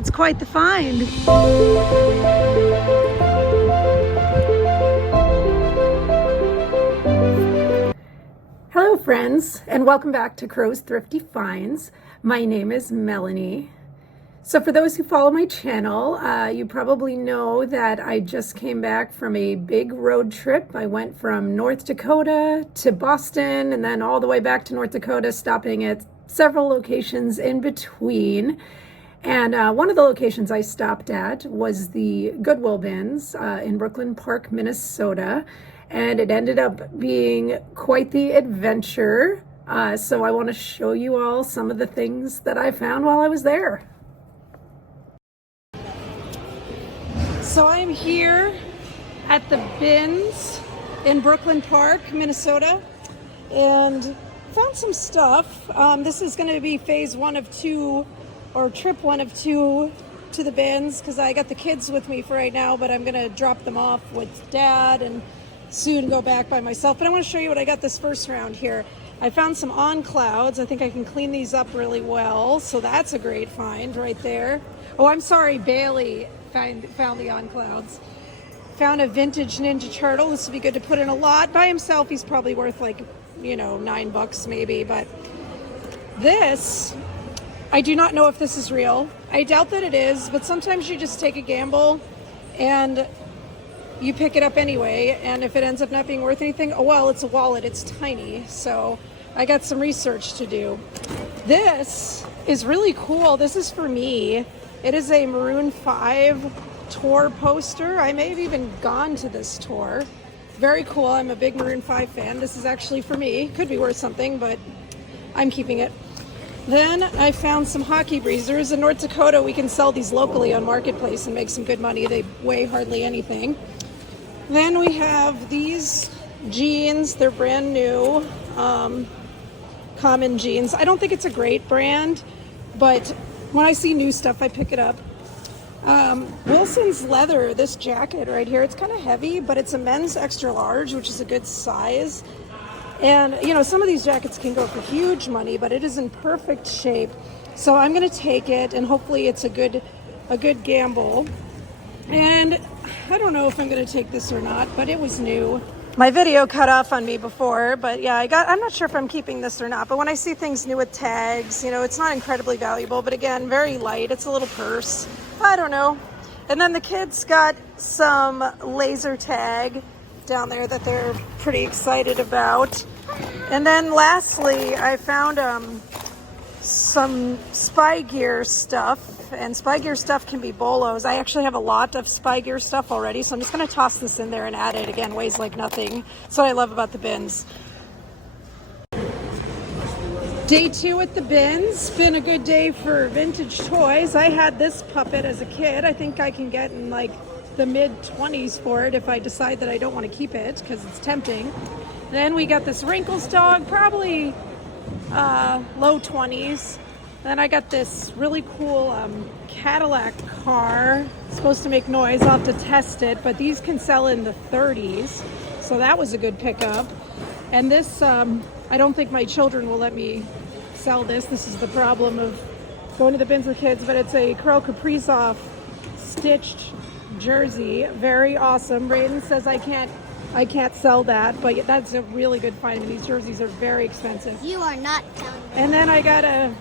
It's quite the find. Hello friends, and welcome back to Crow's Thrifty Finds. My name is Melanie. So for those who follow my channel, you probably know that I just came back from a big road trip. I went from North Dakota to Boston and then all the way back to North Dakota, stopping at several locations in between. And one of the locations I stopped at was the Goodwill Bins in Brooklyn Park, Minnesota. And it ended up being quite the adventure. So I want to show you all some of the things that I found while I was there. So I'm here at the Bins in Brooklyn Park, Minnesota, and found some stuff. This is going to be phase one of two, or trip one of two to the Bins, because I got the kids with me for right now, but I'm going to drop them off with Dad and soon go back by myself. But I want to show you what I got this first round here. I found some on clouds. I think I can clean these up really well, so that's a great find right there. Oh, I'm sorry, Bailey found the on clouds. Found a vintage Ninja Turtle. This would be good to put in a lot. By himself, he's probably worth like, you know, $9 maybe, but this, I do not know if this is real. I doubt that it is, but sometimes you just take a gamble and you pick it up anyway, and if it ends up not being worth anything, oh well, it's a wallet, it's tiny, so I got some research to do. This is really cool. This is for me. It is a Maroon 5 tour poster. I may have even gone to this tour. Very cool. I'm a big Maroon 5 fan. This is actually for me. Could be worth something, but I'm keeping it. Then I found some hockey breezers. In North Dakota, we can sell these locally on Marketplace and make some good money. They weigh hardly anything. Then we have these jeans. They're brand new, common jeans. I don't think it's a great brand, but when I see new stuff, I pick it up. Wilson's leather, this jacket right here, it's kind of heavy, but it's a men's extra large, which is a good size. And you know, some of these jackets can go for huge money, but it is in perfect shape. So I'm gonna take it, and hopefully it's a good gamble. And I don't know if I'm gonna take this or not, but it was new. My video cut off on me before, but yeah, I'm not sure if I'm keeping this or not, but when I see things new with tags, you know, it's not incredibly valuable, but again, very light. It's a little purse. I don't know. And then the kids got some laser tag down there that they're pretty excited about. And then lastly, I found some Spy Gear stuff. And Spy Gear stuff can be bolos. I actually have a lot of Spy Gear stuff already, so I'm just going to toss this in there and add it. Again, weighs like nothing. That's what I love about the Bins. Day two at the Bins. Been a good day for vintage toys. I had this puppet as a kid. I think I can get in like the mid-20s for it if I decide that I don't want to keep it, because it's tempting. Then we got this Wrinkles dog, probably low 20s. Then I got this really cool Cadillac car. It's supposed to make noise. I'll have to test it, but these can sell in the 30s. So that was a good pickup. And this, I don't think my children will let me sell this. This is the problem of going to the Bins with kids, but it's a Curl Kaprizov stitched jersey. Very awesome. Brayden says I can't sell that, but that's a really good find. These jerseys are very expensive. You are not telling me. And then I got a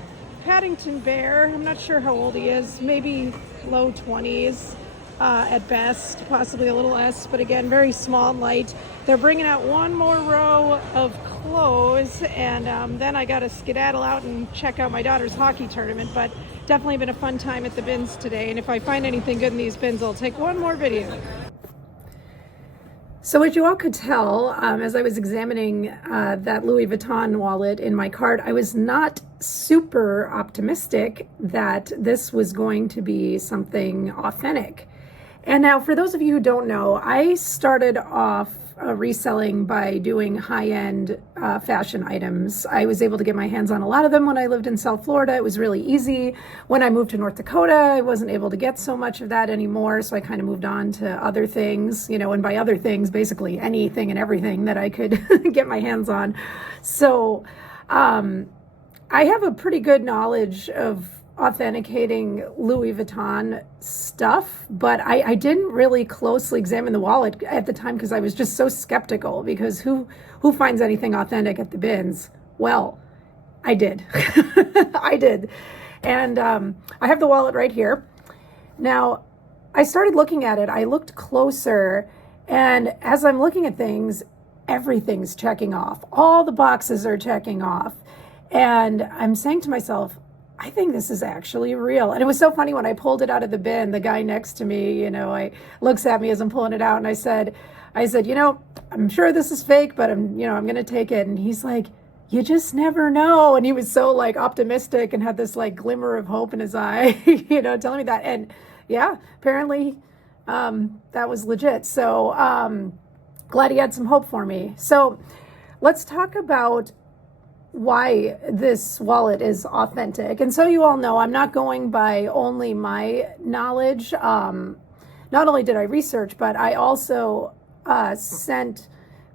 Paddington Bear. I'm not sure how old he is, maybe low 20s at best, possibly a little less, but again, very small and light. They're bringing out one more row of clothes, and then I got to skedaddle out and check out my daughter's hockey tournament, but definitely been a fun time at the Bins today, and if I find anything good in these Bins, I'll take one more video. So as you all could tell, as I was examining that Louis Vuitton wallet in my cart, I was not super optimistic that this was going to be something authentic. And now, for those of you who don't know, I started off reselling by doing high-end fashion items. I was able to get my hands on a lot of them when I lived in South Florida. It was really easy. When I moved to North Dakota, I wasn't able to get so much of that anymore, so I kind of moved on to other things, you know, and by other things, basically anything and everything that I could get my hands on. So I have a pretty good knowledge of authenticating Louis Vuitton stuff, but I didn't really closely examine the wallet at the time because I was just so skeptical, because who finds anything authentic at the bins? Well, I did. I did. And I have the wallet right here. Now, I started looking at it. I looked closer, and as I'm looking at things, everything's checking off. All the boxes are checking off. And I'm saying to myself, I think this is actually real. And it was so funny when I pulled it out of the bin, the guy next to me, I looks at me as I'm pulling it out, and I said, I'm sure this is fake, but I'm going to take it. And he's like, you just never know. And he was so like optimistic and had this like glimmer of hope in his eye, telling me that. And yeah, apparently that was legit. So glad he had some hope for me. So let's talk about why this wallet is authentic. And so you all know, I'm not going by only my knowledge. Not only did I research, but I also sent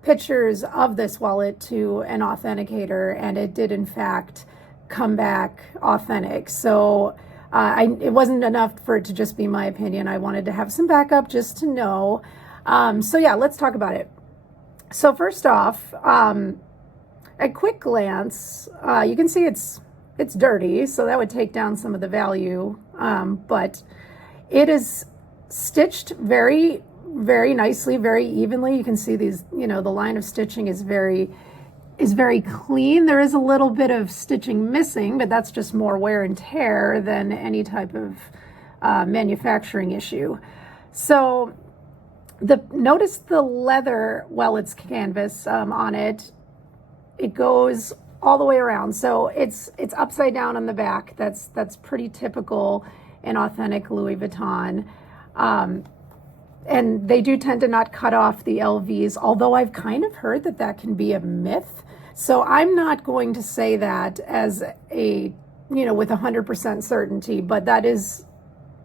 pictures of this wallet to an authenticator, and it did in fact come back authentic. So it wasn't enough for it to just be my opinion. I wanted to have some backup just to know. So yeah, let's talk about it. So first off, at quick glance, you can see it's dirty, so that would take down some of the value, but it is stitched very, very nicely, very evenly. You can see these, the line of stitching is very clean. There is a little bit of stitching missing, but that's just more wear and tear than any type of manufacturing issue. So notice the leather, it's canvas on it. It goes all the way around. So it's upside down on the back. That's pretty typical in authentic Louis Vuitton. And they do tend to not cut off the LVs, although I've kind of heard that can be a myth. So I'm not going to say that as with 100% certainty, but that is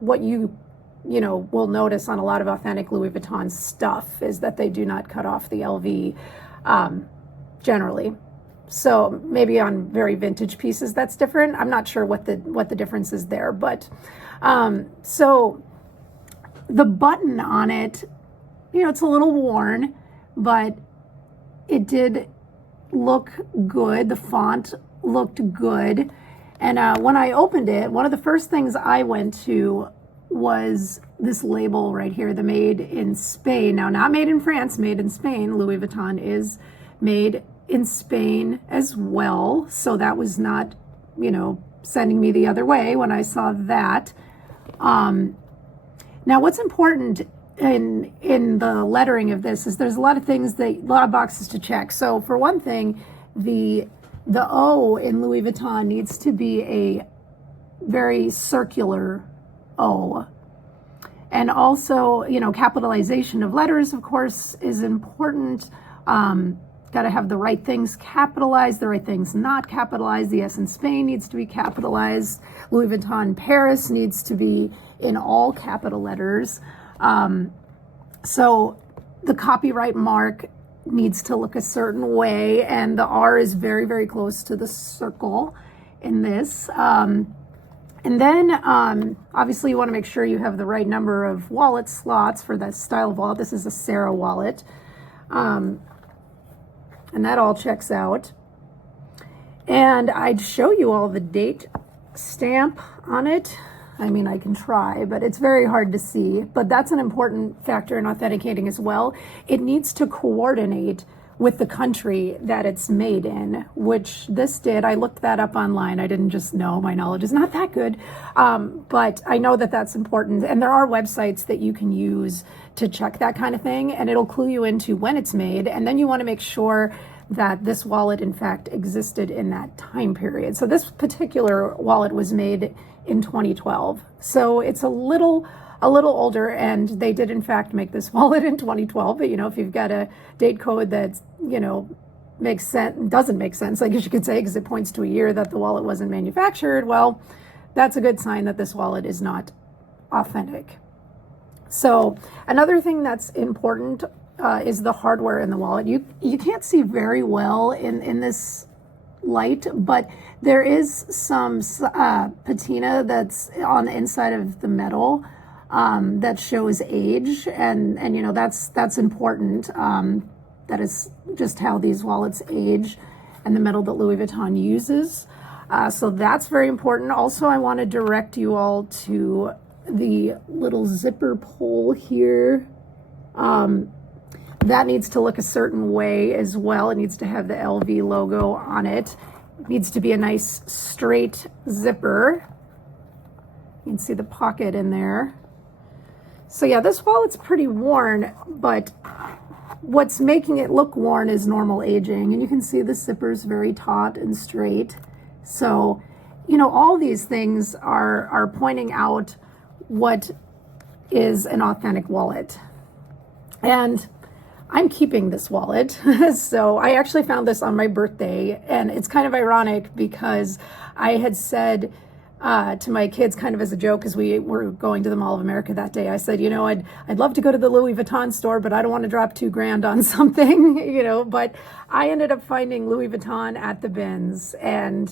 what you will notice on a lot of authentic Louis Vuitton stuff, is that they do not cut off the LV. Generally. So maybe on very vintage pieces that's different. I'm not sure what the difference is there, but so the button on it, it's a little worn, but it did look good. The font looked good. And when I opened it, one of the first things I went to was this label right here, the made in Spain. Now, not made in France, made in Spain. Louis Vuitton is made in Spain as well. So that was not, sending me the other way when I saw that. Now, what's important in the lettering of this is there's a lot of boxes to check. So for one thing, the O in Louis Vuitton needs to be a very circular O. And also, capitalization of letters, of course, is important. Got to have the right things capitalized, the right things not capitalized. The S in Spain needs to be capitalized. Louis Vuitton Paris needs to be in all capital letters. So the copyright mark needs to look a certain way, and the R is very, very close to the circle in this. And then obviously you want to make sure you have the right number of wallet slots for that style of wallet. This is a Sarah wallet. And that all checks out. And I'd show you all the date stamp on it. I mean, I can try, but it's very hard to see. But that's an important factor in authenticating as well. It needs to coordinate with the country that it's made in, which this did. I looked that up online. I didn't just know. My knowledge is not that good. But I know that that's important. And there are websites that you can use to check that kind of thing, and it'll clue you into when it's made. And then you want to make sure that this wallet, in fact, existed in that time period. So this particular wallet was made in 2012. So it's a little older, and they did, in fact, make this wallet in 2012. But, if you've got a date code that, makes sense, doesn't make sense, I guess you could say, because it points to a year that the wallet wasn't manufactured, well, that's a good sign that this wallet is not authentic. So another thing that's important is the hardware in the wallet. You can't see very well in this light, but there is some patina that's on the inside of the metal that shows age, and you know, that's important. That is just how these wallets age and the metal that Louis Vuitton uses. So that's very important. Also, I want to direct you all to the little zipper pull here. That needs to look a certain way as well. It needs to have the LV logo on it. It needs to be a nice straight zipper. You can see the pocket in there. So yeah, this wallet's pretty worn, but what's making it look worn is normal aging. And you can see the zipper's very taut and straight. So, you know, all these things are pointing out what is an authentic wallet. And I'm keeping this wallet. So I actually found this on my birthday, and it's kind of ironic because I had said to my kids, kind of as a joke, because we were going to the Mall of America that day, I said, you know, I'd love to go to the Louis Vuitton store, but I don't want to drop $2,000 on something, you know. But I ended up finding Louis Vuitton at the bins, and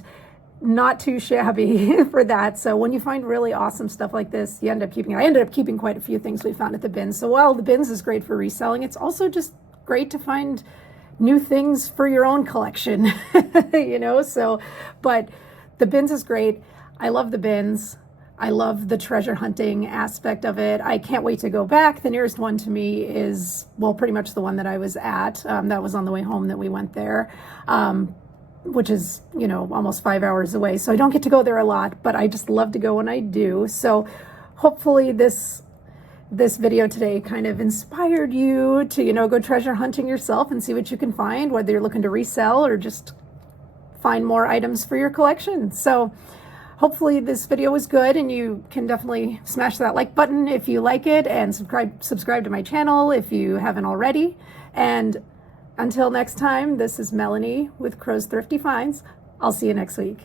not too shabby for that. So when you find really awesome stuff like this, you end up keeping it. I ended up keeping quite a few things we found at the bins. So while the bins is great for reselling, it's also just great to find new things for your own collection, you know. So, but the bins is great. I love the bins. I love the treasure hunting aspect of it. I can't wait to go back. The nearest one to me is, well, pretty much the one that I was at. That was on the way home that we went there. Which is, you know, almost 5 hours away. So I don't get to go there a lot, but I just love to go when I do. So hopefully this video today kind of inspired you to, you know, go treasure hunting yourself and see what you can find, whether you're looking to resell or just find more items for your collection. So hopefully this video was good, and you can definitely smash that like button if you like it, and subscribe to my channel if you haven't already. And until next time, this is Melanie with Crow's Thrifty Finds. I'll see you next week.